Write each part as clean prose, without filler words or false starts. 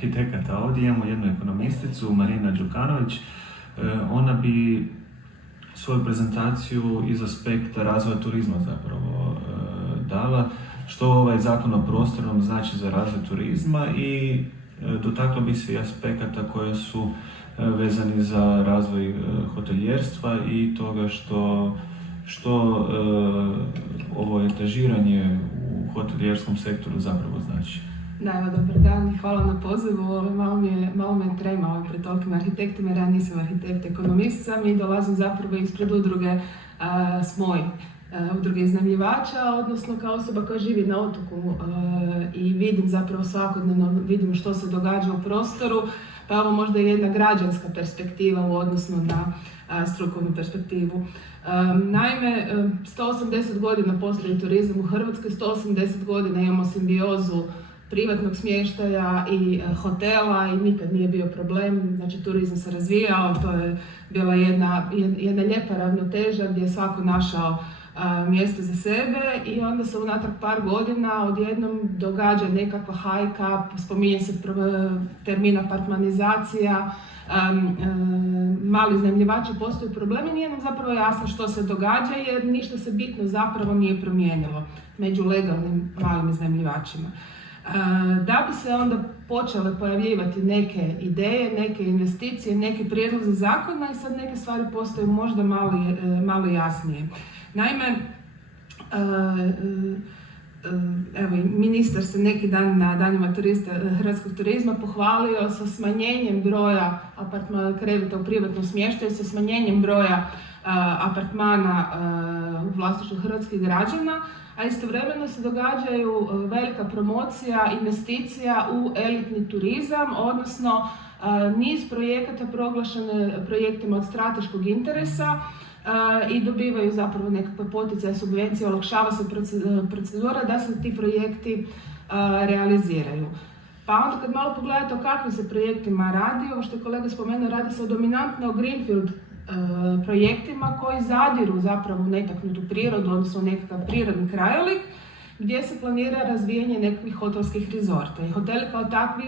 arhitekata ovdje, imamo jednu ekonomisticu, Marina Đukanović. Ona bi svoju prezentaciju iz aspekta razvoja turizma zapravo dala, što ovaj zakon o prostornom znači za razvoj turizma i dotaklo bi se i aspekata koje su vezani za razvoj hoteljerstva i toga što ovo etažiranje u hoteljerskom sektoru zapravo znači. Da, evo, dobar dan i hvala na pozivu. Malo me trema pred tolikim arhitektima jer ja nisam arhitekt, ekonomist sam i dolazim zapravo ispred udruge SMOJ, udruge iznajmljivača, odnosno kao osoba koja živi na otoku i vidim zapravo svakodnevno, vidim što se događa u prostoru, pa ovo možda je jedna građanska perspektiva u odnosu na strukovnu perspektivu. Naime, 180 godina postoji turizam u Hrvatskoj, 180 godina imamo simbiozu privatnog smještaja i hotela i nikad nije bio problem, znači turizam se razvijao, to je bila jedna lijepa ravnoteža gdje je svako našao mjesto za sebe i onda se unatrag par godina odjednom događa nekakva hajka, spominje se termin apartmanizacija, mali iznajmljivači postaju problemi, nije nam zapravo jasno što se događa jer ništa se bitno zapravo nije promijenilo među legalnim malim iznajmljivačima. Da bi se onda počele pojavljivati neke ideje, neke investicije, neki prijedlozi zakona i sad neke stvari postaju možda malo jasnije. Naime, evo, ministar se neki dan na danima hrvatskog turizma pohvalio sa smanjenjem broja kreveta u privatnom smještaju, sa smanjenjem broja apartmana u vlasništvu hrvatskih građana, a istovremeno se događaju velika promocija investicija u elitni turizam, odnosno niz projekata proglašene projektima od strateškog interesa i dobivaju zapravo nekakve poticaje, subvencije, olakšava se procedura da se ti projekti realiziraju. Pa onda kad malo pogledate o kakvim se projektima radi, ovo što je kolega spomenuo, radi se o dominantno greenfield projektima koji zadiru zapravo u netaknutu prirodu, odnosno nekakav prirodni krajolik, gdje se planira razvijanje nekakvih hotelskih rezorta. I hoteli kao takvi,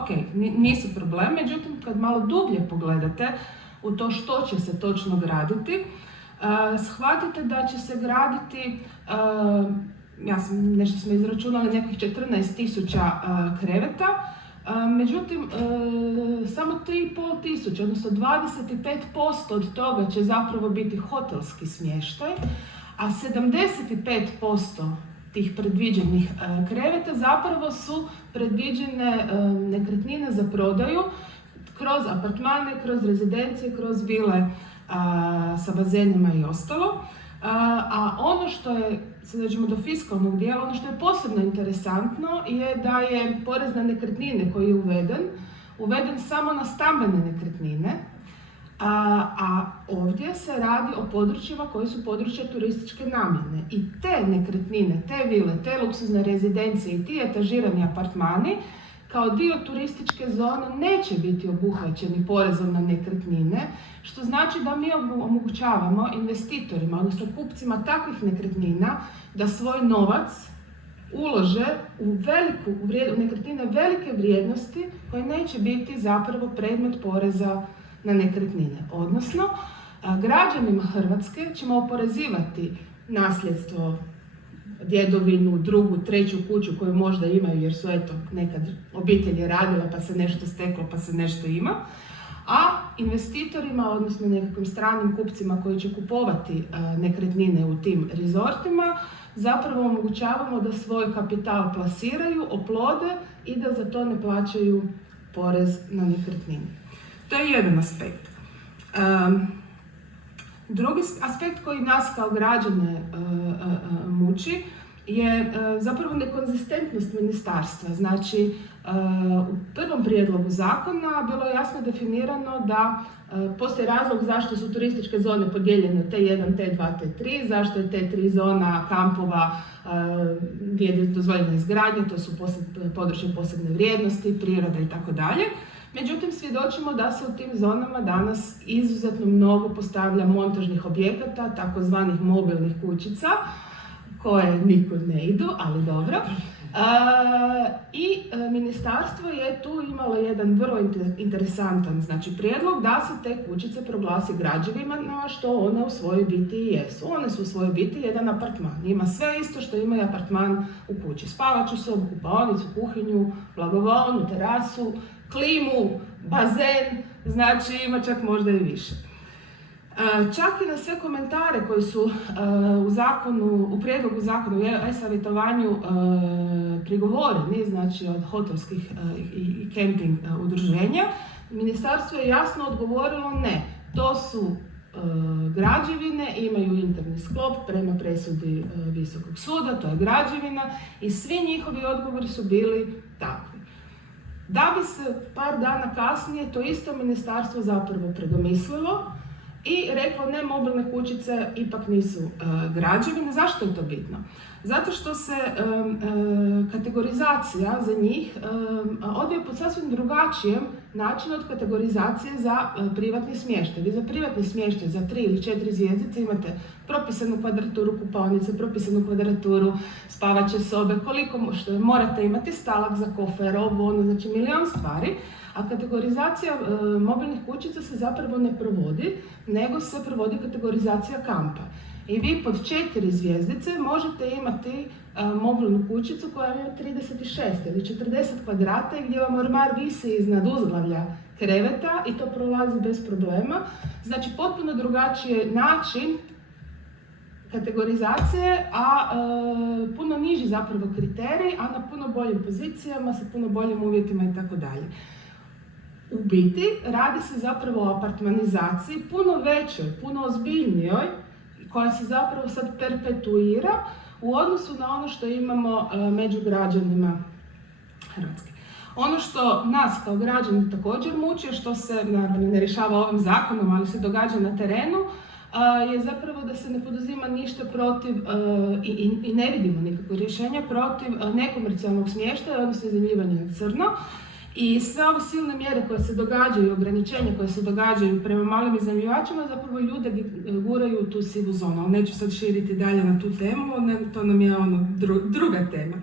ok, nisu problem, međutim kad malo dublje pogledate u to što će se točno graditi, shvatite da će se graditi, nešto smo izračunali, nekih 14.000 kreveta, međutim, samo 3.500, odnosno 25% od toga će zapravo biti hotelski smještaj, a 75% tih predviđenih kreveta zapravo su predviđene nekretnine za prodaju kroz apartmane, kroz rezidencije, kroz vile sa bazenima i ostalo. A ono što je, sad dođemo do fiskalnog dijela, ono što je posebno interesantno je da je porez na nekretnine koji je uveden samo na stambene nekretnine, a ovdje se radi o područjima koji su područja turističke namjene. I te nekretnine, te vile, te luksuzne rezidencije i ti etažirani apartmani kao dio turističke zone neće biti obuhvaćeni porezom na nekretnine, što znači da mi omogućavamo investitorima, odnosno kupcima takvih nekretnina, da svoj novac ulože u nekretnine velike vrijednosti koje neće biti zapravo predmet poreza na nekretnine. Odnosno, građanima Hrvatske ćemo oporezivati nasljedstvo, djedovinu, drugu, treću kuću koju možda imaju jer su nekad obitelj je radila pa se nešto steklo pa se nešto ima, a investitorima, odnosno nekakvim stranim kupcima koji će kupovati nekretnine u tim rezortima, zapravo omogućavamo da svoj kapital plasiraju, oplode i da za to ne plaćaju porez na nekretnine. To je jedan aspekt. Drugi aspekt koji nas kao građane muči je zapravo nekonzistentnost ministarstva. Znači, u prvom prijedlogu zakona bilo je jasno definirano da postoji razlog zašto su turističke zone podijeljene u T1, T2, T3, zašto je T3 zona kampova gdje je dozvoljena izgradnja, to su područje posebne vrijednosti, priroda i tako dalje. Međutim, svjedočimo da se u tim zonama danas izuzetno mnogo postavlja montažnih objekata, takozvanih mobilnih kućica, koje nikud ne idu, ali dobro. I ministarstvo je tu imalo jedan vrlo interesantan prijedlog da se te kućice proglasi građevinama, što one u svojoj biti i jesu. One su u svojoj biti jedan apartman. Ima sve isto što ima i apartman u kući. Spavaću sobu, kupaonicu, kuhinju, blagovaonu, terasu, klimu, bazen, znači ima čak možda i više. Čak i na sve komentare koji su u prijedlogu zakona, u e-savjetovanju prigovoreni, znači od hotelskih i kemping udruženja, ministarstvo je jasno odgovorilo ne, to su građevine, imaju interni sklop prema presudi Visokog suda, to je građevina i svi njihovi odgovori su bili takvi. Da bi se par dana kasnije to isto ministarstvo zapravo predomislilo i reklo ne, mobilne kućice ipak nisu građevine. Zašto je to bitno? Zato što se kategorizacija za njih odvija po sasvim drugačijem načinu od kategorizacije za privatni smještaj. Vi za privatni smještaj za 3 ili 4 zvjezdice imate propisanu kvadraturu kupaonice, propisanu kvadraturu spavaće sobe, koliko što morate imati, stalak za kofer, ovo, ono, znači milion stvari. A kategorizacija mobilnih kućica se zapravo ne provodi, nego se provodi kategorizacija kampa. I vi pod 4 zvjezdice možete imati mobilnu kućicu koja ima 36 ili 40 kvadrata i gdje vam ormar visi iznad uzglavlja kreveta i to prolazi bez problema. Znači potpuno drugačiji način kategorizacije, a puno niži zapravo kriterij, a na puno boljim pozicijama, sa puno boljim uvjetima itd. U biti radi se zapravo o apartmanizaciji puno većoj, puno ozbiljnijoj, koja se zapravo sad perpetuira u odnosu na ono što imamo među građanima Hrvatske. Ono što nas kao građani također muči, što se naravno ne rješava ovim zakonom, ali se događa na terenu, je zapravo da se ne poduzima ništa protiv i ne vidimo nikakvo rješenje protiv nekomercijalnog smještaja, odnosno iznajmljivanja na crno. I sve ove silne mjere koje se događaju, ograničenja koje se događaju prema malim iznajmljivačima, zapravo ljude guraju u tu sivu zonu. Ali neću sad širiti dalje na tu temu, to nam je druga tema.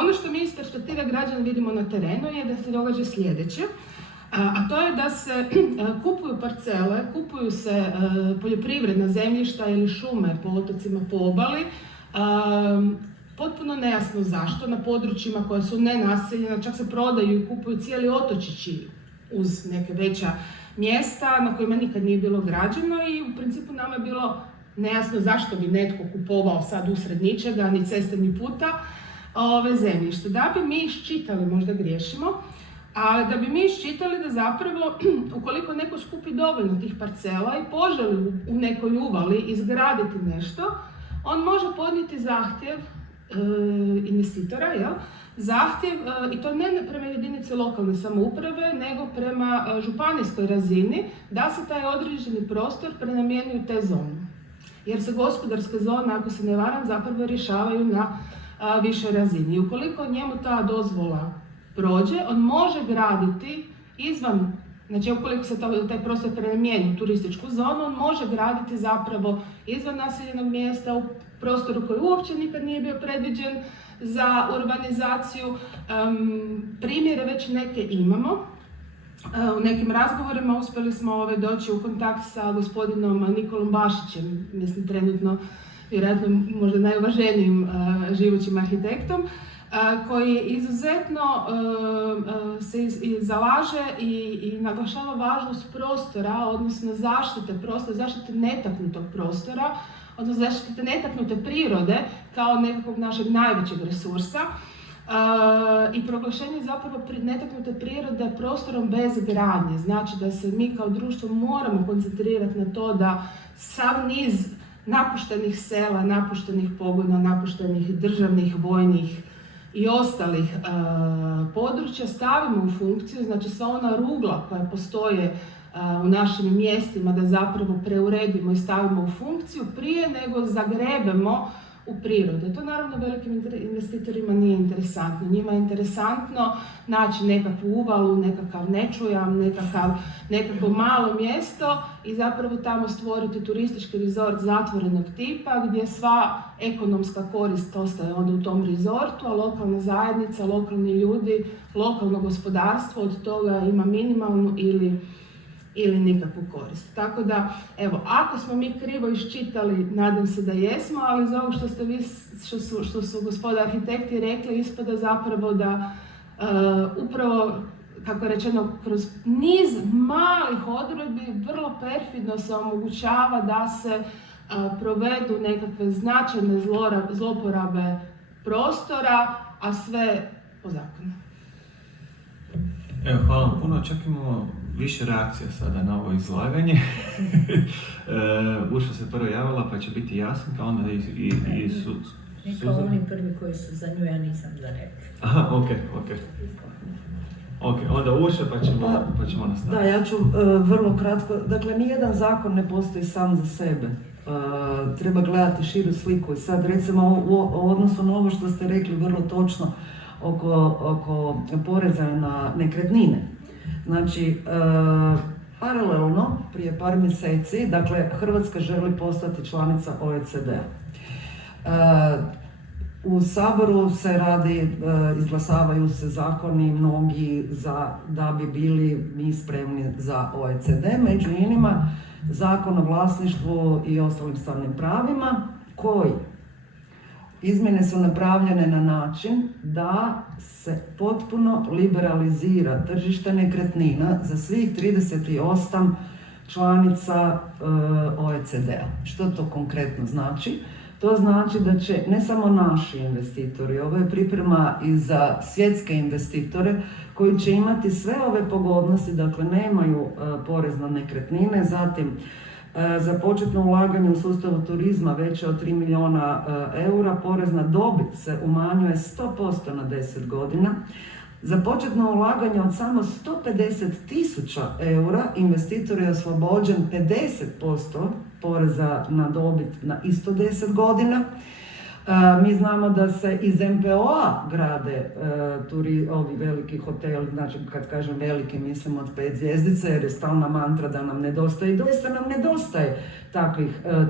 Ono što mi iz perspektive građana vidimo na terenu je da se događa sljedeće, a to je da se kupuju parcele, kupuju se poljoprivredna zemljišta ili šume po otocima, po obali, potpuno nejasno zašto, na područjima koja su nenaseljena, čak se prodaju i kupuju cijeli otočići uz neke veća mjesta na kojima nikad nije bilo građeno i u principu nama je bilo nejasno zašto bi netko kupovao sad usred ničega, ni ceste ni puta, ove zemljište. Da bi mi iščitali, možda griješimo, ali da bi mi iščitali da zapravo ukoliko neko skupi dovoljno tih parcela i poželi u nekoj uvali izgraditi nešto, on može podnijeti zahtjev investitora, zahtjev, i to ne prema jedinici lokalne samouprave, nego prema županijskoj razini, da se taj određeni prostor prenamijeni u te zone. Jer se gospodarske zone, ako se ne varam, zapravo rješavaju na višoj razini. I ukoliko njemu ta dozvola prođe, on može graditi izvan, znači ukoliko se taj prostor prenamijeni u turističku zonu, on može graditi zapravo izvan naseljenog mjesta u prostoru koji uopće nikad nije bio predviđen za urbanizaciju. Primjere već neke imamo. U nekim razgovorima uspjeli smo doći u kontakt sa gospodinom Nikolom Bašićem, mislim trenutno vjerojatno možda najuvaženijim živućim arhitektom, koji izuzetno se zalaže i naglašava važnost prostora, odnosno zaštite prostora, zaštite netaknutog prostora, odnosno zaštite netaknute prirode kao nekakvog našeg najvećeg resursa i proglašenje zapravo netaknute prirode prostorom bez gradnje. Znači da se mi kao društvo moramo koncentrirati na to da sav niz napuštenih sela, napuštenih pogona, napuštenih državnih, vojnih i ostalih područja stavimo u funkciju, znači sva ona rugla koja postoje u našim mjestima da zapravo preuredimo i stavimo u funkciju prije nego zagrebemo u prirodu. To naravno velikim investitorima nije interesantno. Njima je interesantno naći nekakvu uvalu, nekakav nečujam, nekako malo mjesto i zapravo tamo stvoriti turistički rezort zatvorenog tipa gdje sva ekonomska korist ostaje onda u tom rezortu, a lokalna zajednica, lokalni ljudi, lokalno gospodarstvo od toga ima minimalnu ili nikakvu korist. Tako da, evo, ako smo mi krivo iščitali, nadam se da jesmo, ali za ovo što ste vi, što su gospoda arhitekti rekli, ispada zapravo da upravo, kako je rečeno, kroz niz malih odredbi vrlo perfidno se omogućava da se provedu nekakve značajne zloporabe prostora, a sve po zakonu. Evo, hvala vam puno. Očekujemo više reakcija sada na ovo izlaganje. Urša se prvo javila, pa će biti Jasminka, onda i Neka oni prvi koji su za nju, ja nisam za rekli. Aha, ok, onda Urša pa ćemo nastaviti. Da, ja ću vrlo kratko. Dakle, nijedan zakon ne postoji sam za sebe. Treba gledati širu sliku. I sad, recimo, u odnosu na ovo što ste rekli vrlo točno oko poreza na nekretnine. Znači, paralelno, prije par mjeseci, dakle, Hrvatska želi postati članica OECD-a. U Saboru se izglasavaju se zakoni mnogi da bi bili mi spremni za OECD, među inima Zakon o vlasništvu i ostalim stvarnim pravima, koji izmjene su napravljene na način da se potpuno liberalizira tržište nekretnina za svih 38 članica OECD-a. Što to konkretno znači? To znači da će ne samo naši investitori, ovo je priprema i za svjetske investitore koji će imati sve ove pogodnosti, dakle nemaju porez na nekretnine, zatim za početno ulaganje u sustavu turizma veće od 3 milijuna eura, porez na dobit se umanjuje 100% na 10 godina. Za početno ulaganje od samo 150.000 eura investitor je oslobođen 50% poreza na dobit na isto 10 godina. Mi znamo da se iz MPO-a grade ovi veliki hoteli, znači kad kažem veliki mislim od 5 zvjezdica jer je stalna mantra da nam nedostaje i doista nam nedostaje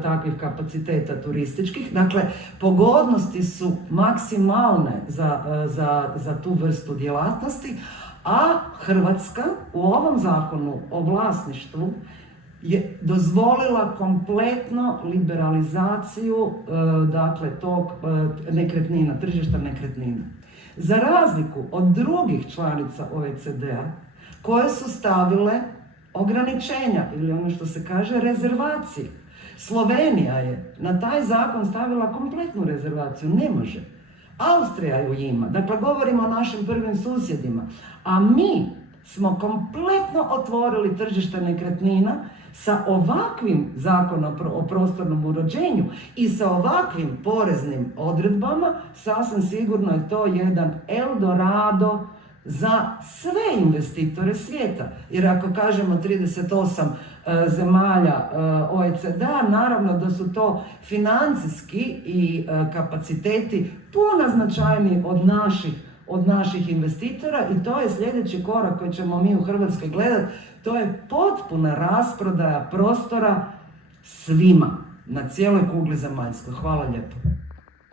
takvih kapaciteta turističkih. Dakle, pogodnosti su maksimalne za tu vrstu djelatnosti, a Hrvatska u ovom zakonu o vlasništvu je dozvolila kompletno liberalizaciju dakle tog nekretnina, tržišta nekretnina. Za razliku od drugih članica OECD-a koje su stavile ograničenja ili ono što se kaže rezervacije. Slovenija je na taj zakon stavila kompletnu rezervaciju, ne može. Austrija ju ima, dakle govorimo o našim prvim susjedima, a mi smo kompletno otvorili tržište nekretnina sa ovakvim zakonom o prostornom uređenju i sa ovakvim poreznim odredbama. Sasvim sigurno je to jedan Eldorado za sve investitore svijeta. Jer ako kažemo 38 zemalja OECD-a, naravno da su to financijski i kapaciteti puno značajniji od naših investitora i to je sljedeći korak koji ćemo mi u Hrvatskoj gledati. To je potpuna rasprodaja prostora svima na cijeloj kugli zemaljskoj. Hvala lijepo.